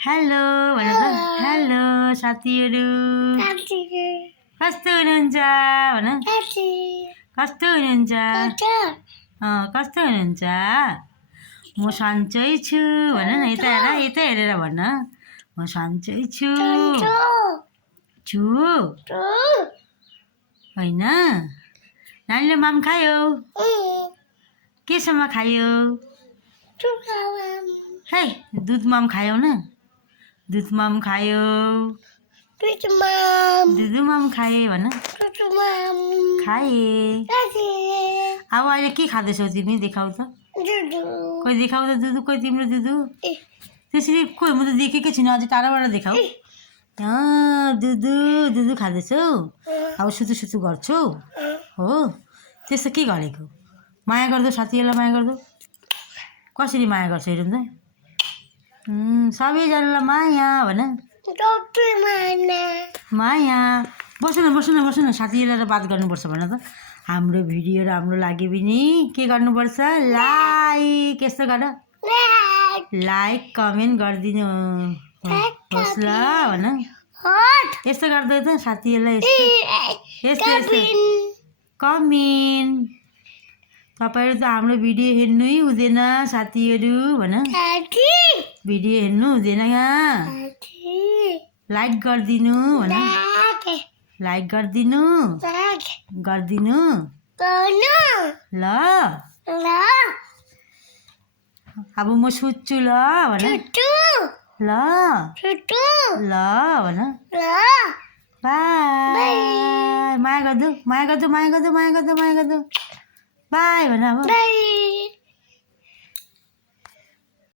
hello भन त hello साथीहरू कस्तो हुनुहुन्छ भन कस्तो हुनुहुन्छ कस्तो हुनुहुन्छ म सन्चै छु भन न यता हेरेर भन म सन्चै छु छु होइन नानीले माम खायो केसँग खायो है दुध माम खायो न दुध माम खायो दुध माम खाए भन खाए अब अहिले के खाँदैछौ तिमी देखाउ त कोही देखाउ त दुधु कोही तिम्रो दुधु त्यसरी कोही म त देखेकै छुइनँ अझै टाढाबाट देखाऊ दुधु दुधु खाँदैछौ अब सुतु सुतु गर्छौ हो त्यस्तो के गरेको माया गर्दो साथीहरूलाई माया गर्दो कसरी माया गर्छ हेरौँ त सबैजनालाई माया भन माया बस्नु न साथीहरूलाई बात गर्नुपर्छ भन त हाम्रो भिडियो राम्रो लाग्यो भने के गर्नुपर्छ लाइक यस्तो गर लाइक कमेन्ट गरिदिनु होस् ल भन यस्तो गर्दै त साथीहरूलाई यस्तो यस्तो कमेन्ट तपाईँहरू त हाम्रो भिडियो हेर्नै हुँदैन साथीहरू भन भिडियो हेर्नु हुँदैन यहाँ लाइक गरिदिनु भन लाइक गरिदिनु ल अब म सुत्छु ल भन ल भन बाई माया गर्दो बाई भन अब